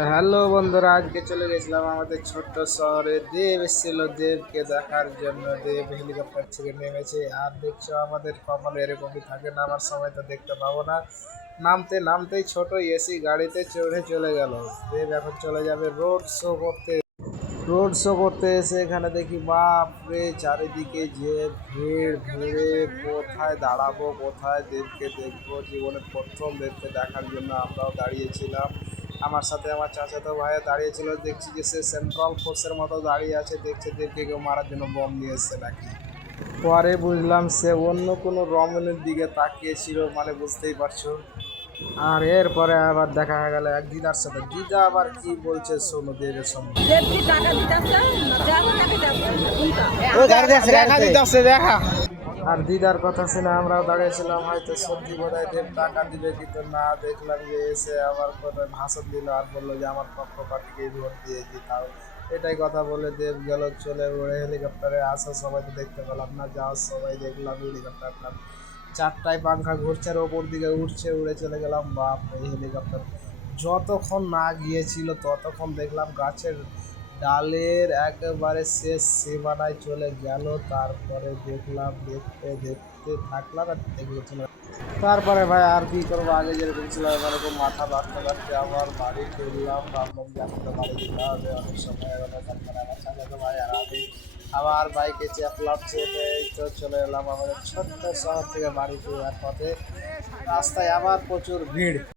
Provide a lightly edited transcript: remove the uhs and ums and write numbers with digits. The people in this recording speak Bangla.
তো হ্যালো বন্ধুরা, আজকে চলে গেছিলাম আমাদের ছোট্ট শহরে। দেব এসেছিল, দেবকে দেখার জন্য। দেব হেলিকপ্টার থেকে নেমেছে। আর দেখছো আমাদের কপালে এরকমই থাকে, নামার সময় তো দেখতে পাবো না, নামতে নামতেই ছোট এসি গাড়িতে চড়ে চলে গেল। দেব এখন চলে যাবে রোড শো করতে। রোড শো করতে এসে এখানে দেখি বাপ রে, চারিদিকে যে ভিড়, ভিড়ে কোথায় দাঁড়াবো, কোথায় দেবকে দেখবো। জীবনে প্রথম দেবকে দেখার জন্য আমরাও দাঁড়িয়েছিলাম। আমার সাথে আমার চাচাতো ভাইয়া দাঁড়িয়েছিল। দেখছি যে সে সেন্ট্রাল ফোর্সের মতো দাঁড়িয়ে আছে, দেখছে দেবকে কেউ মারার জন্য বম নিয়ে এসছে নাকি। পরে বুঝলাম সে অন্য কোনো রমণের দিকে তাকিয়েছিল, মানে বুঝতেই পারছো। আর এরপরে আবার দেখা গেল এক দিদার সাথে। দিদা আবার কি বলছে শোনো দেবের সম্বন্ধে। আর দিদার কথা শুনে আমরাও দাঁড়িয়েছিলাম, হয়তো সত্যি বোধহয় দেব টাকা দিবে, কিন্তু না, দেখলাম যে এসে আবার কোথায় ভাষণ দিল আর বললো যে আমার পক্ষ পার্টিকে ভোট দিয়েছি। তাও এটাই কথা বলে দেব গেল চলে। উড়ে হেলিকপ্টারে আসা সবাই তো দেখতে পেলাম না, যাওয়ার সবাই দেখলাম হেলিকপ্টারটা চারটায় পাংখা ঘুরছে আর ওপর দিকে উঠছে, উড়ে চলে গেলাম। বাপ, এই হেলিকপ্টার যতক্ষণ না গিয়েছিল ততক্ষণ দেখলাম গাছের ডালের একেবারে শেষ সীমানায় চলে গেল। তারপরে দেখলাম, দেখতে দেখতে থাকলাম আর দেখতে চলে। তারপরে ভাই আর কি করবো, আগে যেরকম ছিল এরকম মাথা বাঁধতে বাঁধতে আবার বাড়ি ফিরলাম। ভাবলাম যে এখন তো বাড়ি যেতে হবে, অনেক সময় হলো। তারপরে আমার চাচাতো ভাই আর আমি আবার বাইকে চাপলাম, চেপে এই তো চলে এলাম আমাদের ছোট্ট শহর থেকে বাড়ি ফেরার পথে। রাস্তায় আবার প্রচুর ভিড়।